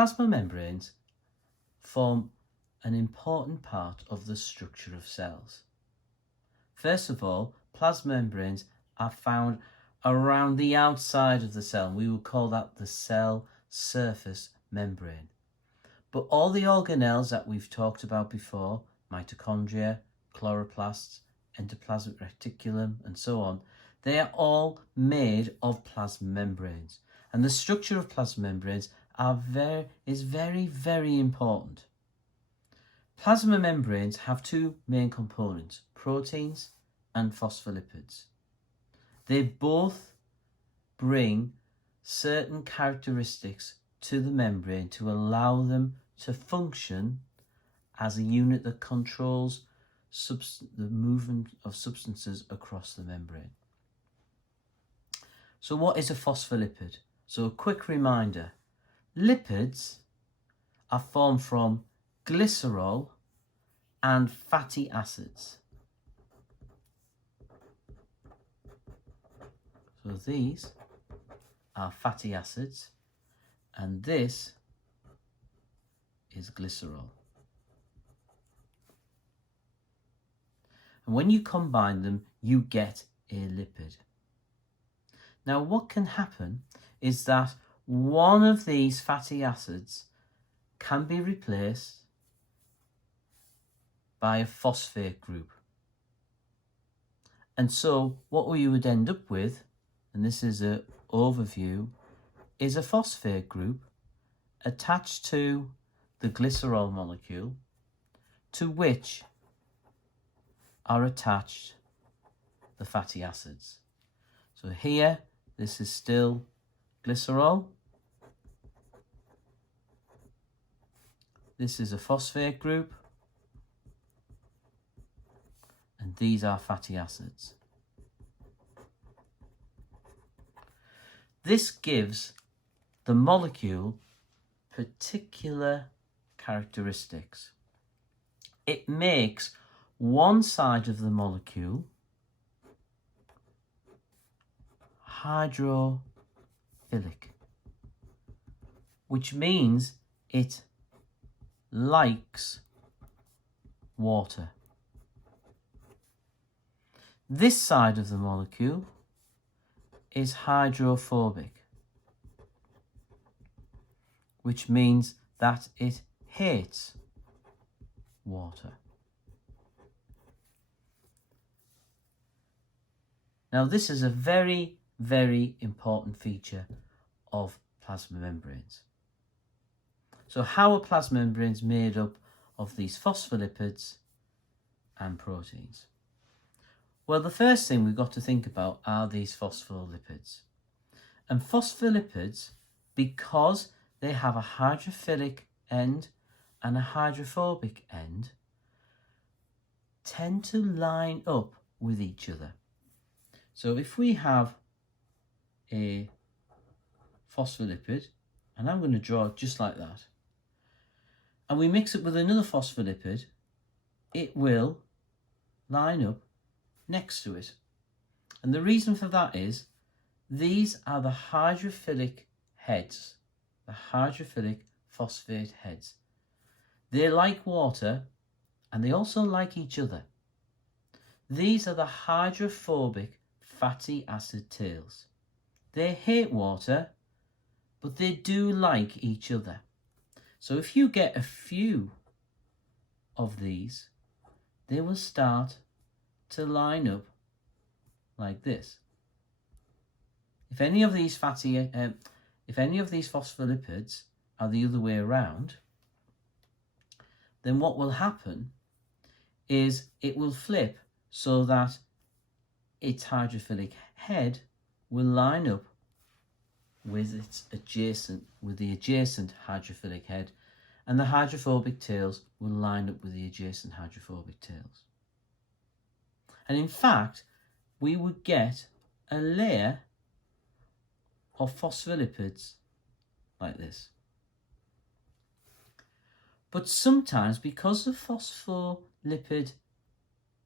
plasma membranes form an important part of the structure of cells. First of all, plasma membranes are found around the outside of the cell, and we would call that the cell surface membrane. But all the organelles that we've talked about before, mitochondria, chloroplasts, endoplasmic reticulum, and so on, they are all made of plasma membranes. And the structure of plasma membranes is very, very important. Plasma membranes have two main components, proteins and phospholipids. They both bring certain characteristics to the membrane to allow them to function as a unit that controls the movement of substances across the membrane. So what is a phospholipid? So a quick reminder, lipids are formed from glycerol and fatty acids. So these are fatty acids and this is glycerol. And when you combine them, you get a lipid. Now what can happen is that one of these fatty acids can be replaced by a phosphate group. And so what we would end up with, and this is an overview, is a phosphate group attached to the glycerol molecule, to which are attached the fatty acids. So here, this is still glycerol. This is a phosphate group. And these are fatty acids. This gives the molecule particular characteristics. It makes one side of the molecule hydrophilic, which means it likes water. This side of the molecule is hydrophobic, which means that it hates water. Now this is a very, very important feature of plasma membranes. So how are plasma membranes made up of these phospholipids and proteins? Well, the first thing we've got to think about are these phospholipids. And phospholipids, because they have a hydrophilic end and a hydrophobic end, tend to line up with each other. So if we have a phospholipid, and I'm going to draw it just like that, and we mix it with another phospholipid, it will line up next to it. And the reason for that is these are the hydrophilic heads, the hydrophilic phosphate heads. They like water and they also like each other. These are the hydrophobic fatty acid tails. They hate water, but they do like each other. So if you get a few of these, they will start to line up like this. If any of these phospholipids are the other way around, then what will happen is it will flip so that its hydrophilic head will line up with the adjacent hydrophilic head, and the hydrophobic tails will line up with the adjacent hydrophobic tails. And in fact, we would get a layer of phospholipids like this. But sometimes, because the phospholipid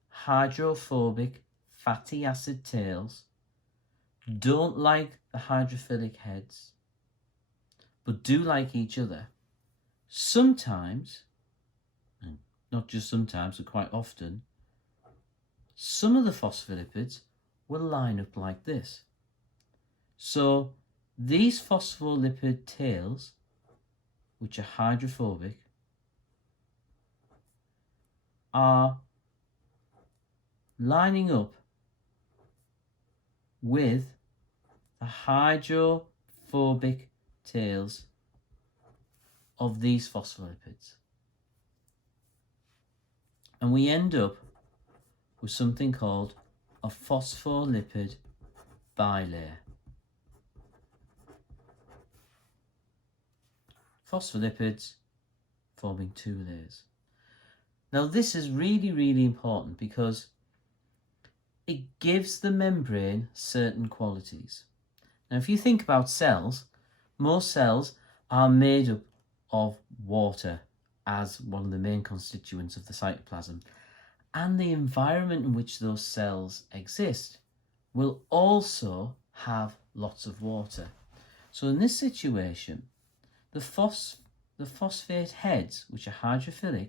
hydrophobic fatty acid tails don't like the hydrophilic heads, but do like each other, sometimes, and not just sometimes, but quite often, some of the phospholipids will line up like this. So these phospholipid tails, which are hydrophobic, are lining up with the hydrophobic tails of these phospholipids. And we end up with something called a phospholipid bilayer. Phospholipids forming two layers. Now this is really, really important because it gives the membrane certain qualities. Now if you think about cells, most cells are made up of water as one of the main constituents of the cytoplasm, and the environment in which those cells exist will also have lots of water. So in this situation, the phosphate heads, which are hydrophilic,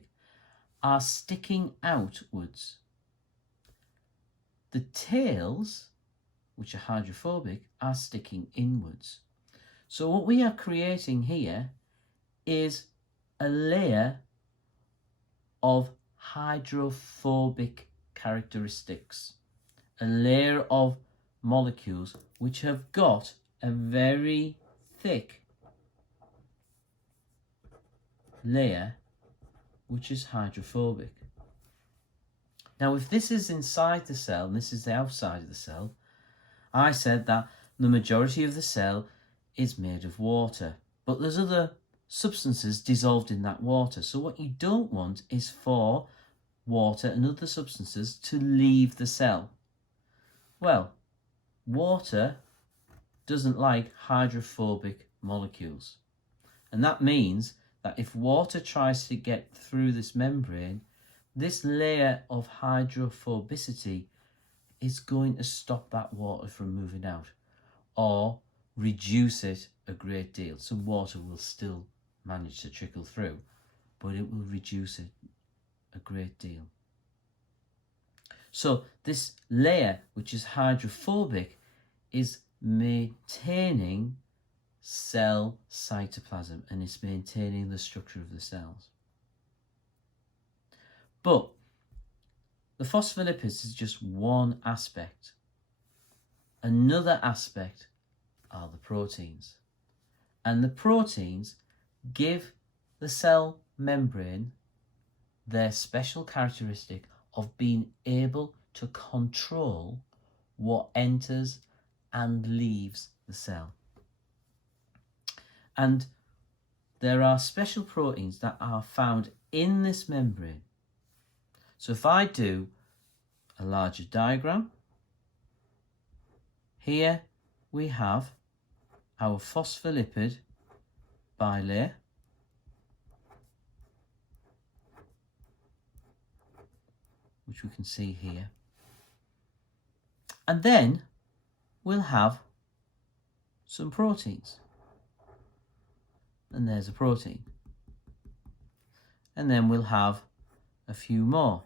are sticking outwards. The tails, which are hydrophobic, are sticking inwards. So what we are creating here is a layer of hydrophobic characteristics, a layer of molecules which have got a very thick layer which is hydrophobic. Now if this is inside the cell and this is the outside of the cell, I said that the majority of the cell is made of water, but there's other substances dissolved in that water. So what you don't want is for water and other substances to leave the cell. Well, water doesn't like hydrophobic molecules, and that means that if water tries to get through this membrane, this layer of hydrophobicity is going to stop that water from moving out or reduce it a great deal. So water will still manage to trickle through, but it will reduce it a great deal. So this layer, which is hydrophobic, is maintaining cell cytoplasm and is maintaining the structure of the cells. But the phospholipids is just one aspect. Another aspect are the proteins. And the proteins give the cell membrane their special characteristic of being able to control what enters and leaves the cell. And there are special proteins that are found in this membrane. So if I do a larger diagram, here we have our phospholipid bilayer, which we can see here. And then we'll have some proteins. And there's a protein. And then we'll have a few more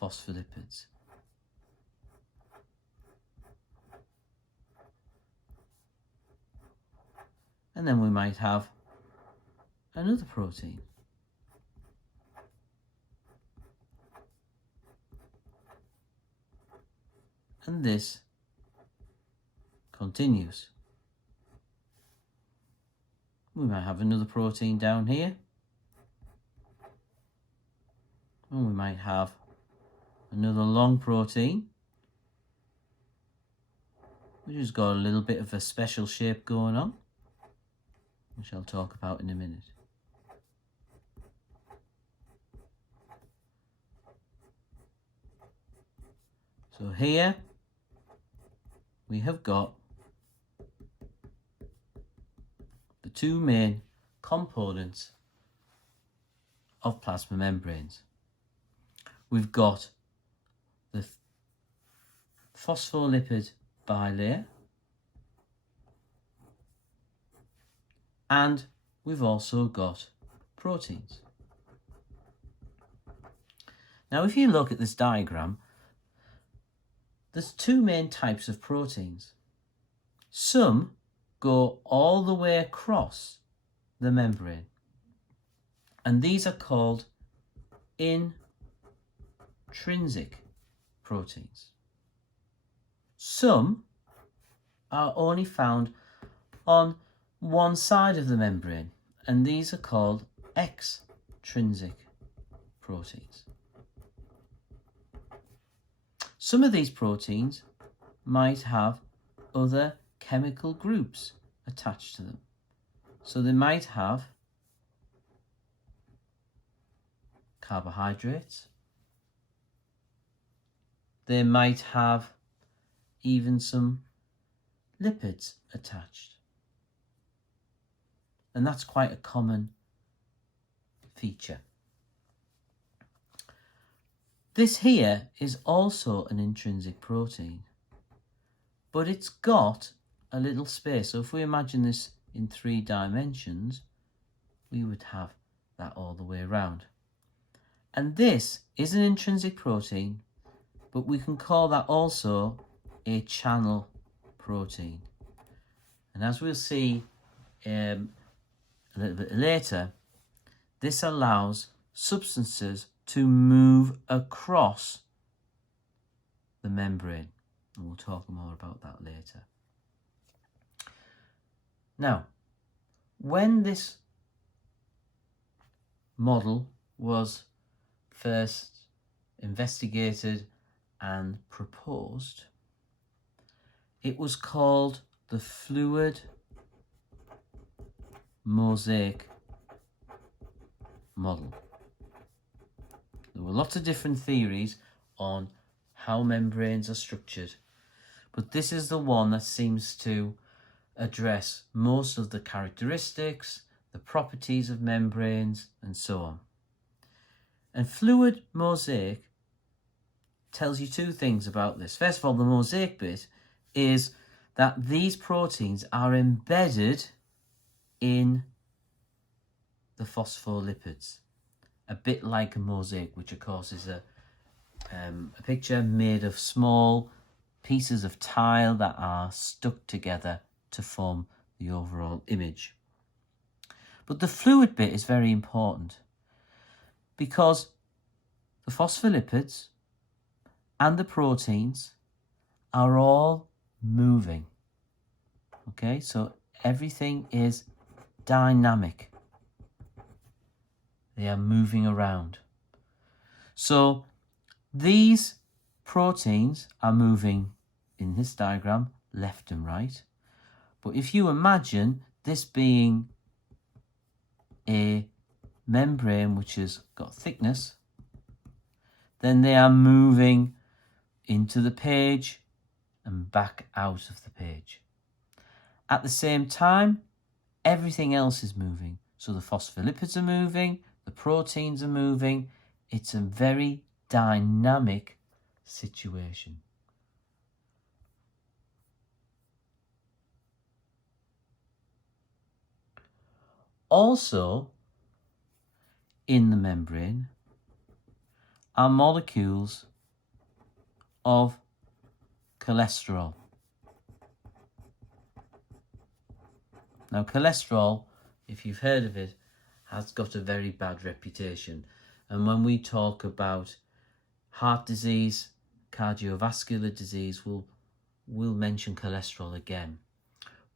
phospholipids. And then we might have another protein. And this continues. We might have another protein down here. And we might have another long protein, which has got a little bit of a special shape going on, which I'll talk about in a minute. So here we have got the two main components of plasma membranes. We've got the phospholipid bilayer, and we've also got proteins. Now, if you look at this diagram, there's two main types of proteins. Some go all the way across the membrane, and these are called intrinsic proteins. Some are only found on one side of the membrane, and these are called extrinsic proteins. Some of these proteins might have other chemical groups attached to them. So they might have carbohydrates. They might have even some lipids attached. And that's quite a common feature. This here is also an intrinsic protein, but it's got a little space. So if we imagine this in 3 dimensions, we would have that all the way around. And this is an intrinsic protein, but we can call that also a channel protein. And as we'll see a little bit later, this allows substances to move across the membrane. And we'll talk more about that later. Now, when this model was first investigated and proposed, it was called the Fluid Mosaic Model. There were lots of different theories on how membranes are structured, but this is the one that seems to address most of the characteristics, the properties of membranes, and so on. And fluid mosaic tells you two things about this. First of all, the mosaic bit is that these proteins are embedded in the phospholipids, a bit like a mosaic, which of course is a picture made of small pieces of tile that are stuck together to form the overall image. But the fluid bit is very important because the phospholipids and the proteins are all moving. Okay, so everything is dynamic. They are moving around. So these proteins are moving in this diagram left and right. But if you imagine this being a membrane which has got thickness, then they are moving into the page and back out of the page. At the same time, everything else is moving. So the phospholipids are moving, the proteins are moving. It's a very dynamic situation. Also, in the membrane are molecules of cholesterol. Now, cholesterol, if you've heard of it, has got a very bad reputation. And when we talk about heart disease, cardiovascular disease, we'll mention cholesterol again.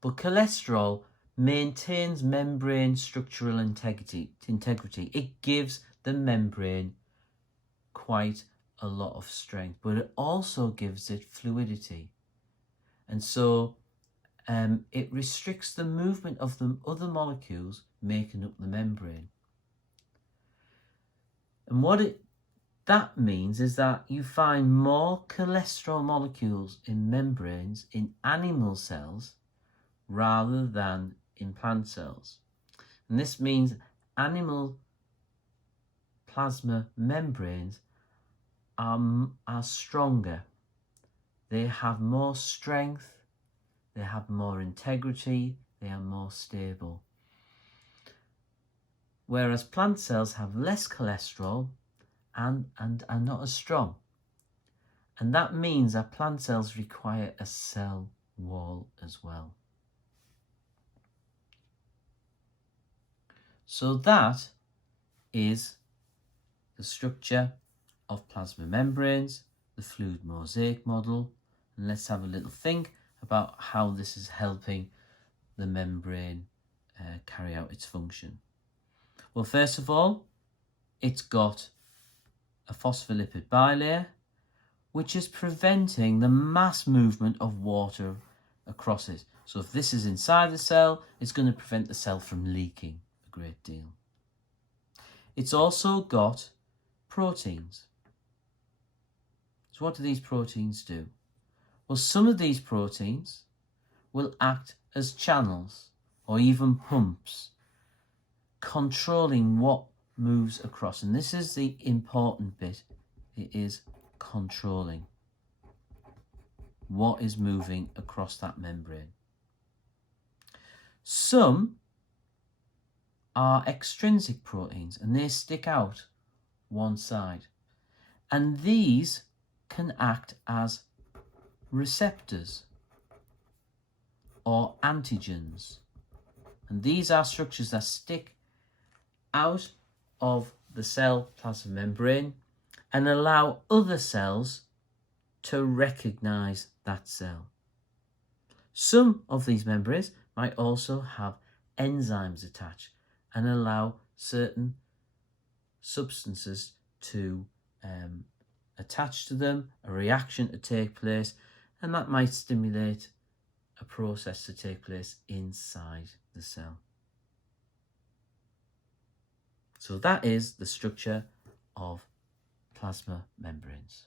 But cholesterol maintains membrane structural integrity. It gives the membrane quite a lot of strength, but it also gives it fluidity. And so it restricts the movement of the other molecules making up the membrane. And what that means is that you find more cholesterol molecules in membranes in animal cells rather than in plant cells. And this means animal plasma membranes are stronger. They have more strength, they have more integrity, they are more stable. whereas plant cells have less cholesterol and are not as strong. And that means that plant cells require a cell wall as well. So that is the structure of plasma membranes, the fluid mosaic model, and let's have a little think about how this is helping the membrane carry out its function. Well, first of all, it's got a phospholipid bilayer, which is preventing the mass movement of water across it. So if this is inside the cell, it's going to prevent the cell from leaking a great deal. It's also got proteins. So what do these proteins do? Well, some of these proteins will act as channels or even pumps, controlling what moves across. And this is the important bit. It is controlling what is moving across that membrane. Some are extrinsic proteins and they stick out one side. And these can act as receptors or antigens. And these are structures that stick out of the cell plasma membrane and allow other cells to recognize that cell. Some of these membranes might also have enzymes attached and allow certain substances to attach to them, a reaction to take place, and that might stimulate a process to take place inside the cell. So that is the structure of plasma membranes.